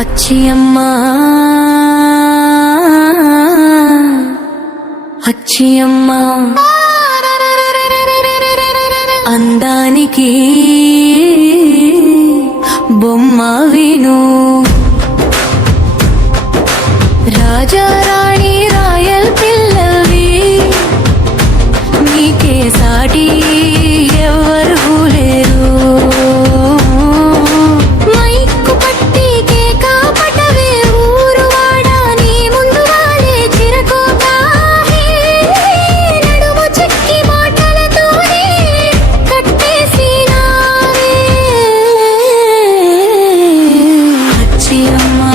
అచ్చియమ్మా అచ్చియమ్మా అందానికి బొమ్మ విను రాజారాణి రాయల్ పిల్లవి నీకే సాటి ఎవరు లేరు మైక్కు పట్టి కేక పటవే ఊరు వాడా నీ ముందు వాలే చిరకోట నడుము చెక్కి మాటలతోనే కట్టేసినావే అచ్చియమ్మా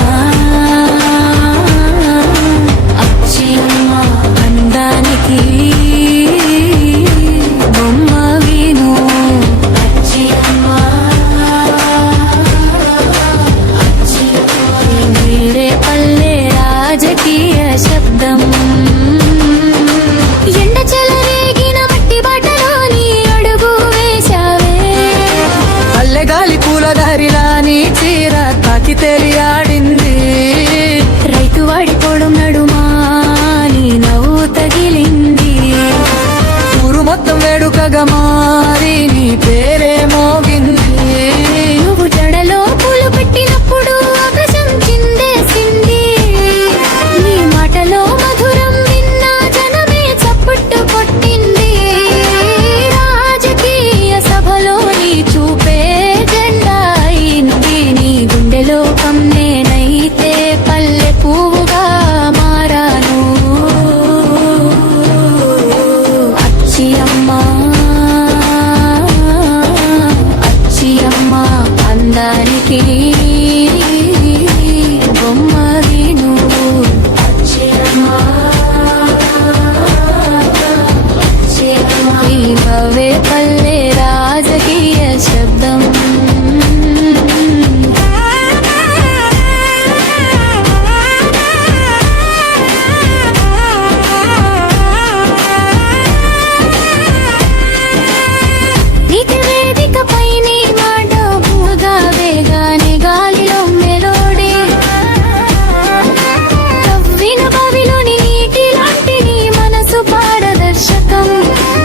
అచ్చియమ్మా అందానికి బొమ్మ విను అచ్చియమ్మా వీరే పల్లె రాజకీయ శబ్దం ఎండ చెలరేగిన మట్టి బాటలోని అడుగు వేశావే పల్లెగాలి పూలదారిలా నీ చీర తాకి తెలియాడింది రైతు వాడిపోవడం నడుమా నీ నవ్వు తగిలింది ఊరు మొత్తం వేడుకగా మారి నీ పేరే మోగింది నువ్వు జడలో పూలు పెట్టినప్పుడు ఆకాశం చిందేసింది నీ మాటలో మధురం విన్న జనమే చప్పుట్టు కొట్టింది రాజకీయ సభలో నీ చూపే జెండా అయింది నీ గుండెలో కమ్మేనైతే పల్లె పువ్వుగా మారాను అచ్చియమ్మా అచ్చియమ్మా అందానికి బొమ్మ విను అచ్చియమ్మా అచ్చియమ్మా ఇవే పల్లె రాజకీయ శబ్దం నీతి వేదికపై నీ మాట భూగా వేగానే గాలిలో మెలోడి తవ్విన బావిలోని నీటి లాంటి నీ మనసు పారదర్శకం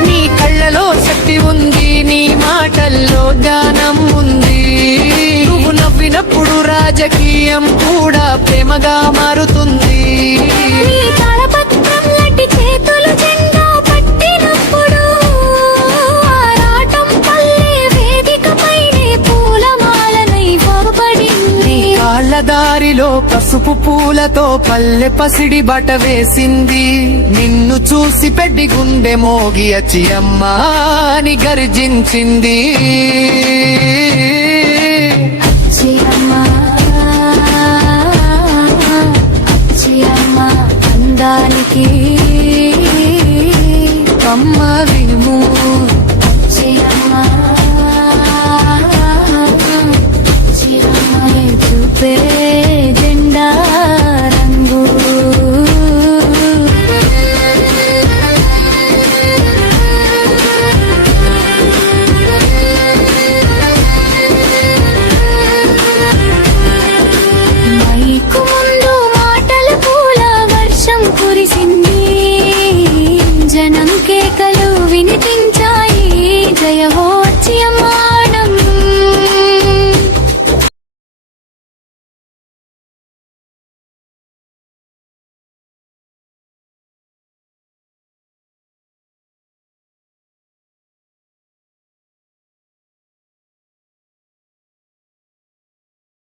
నీ కళ్ళలో శక్తి ఉంది నీ మాటల్లో జ్ఞానం ఉంది నువ్వు నవ్వినప్పుడు రాజకీయం కూడా ప్రేమగా మారుతుంది నీ తాళపత్రం లాంటి చేతులు జెండా పట్టినప్పుడు ఆరాటం పల్లె వేదికపైనే పూలమాలనై పడింది కాళ్ళ దారిలో పసుపు పూలతో పల్లె పసిడి బట వేసింది నిన్ను చూసి పెట్టి గుండె మోగి అచ్చియమ్మా అని గర్జించింది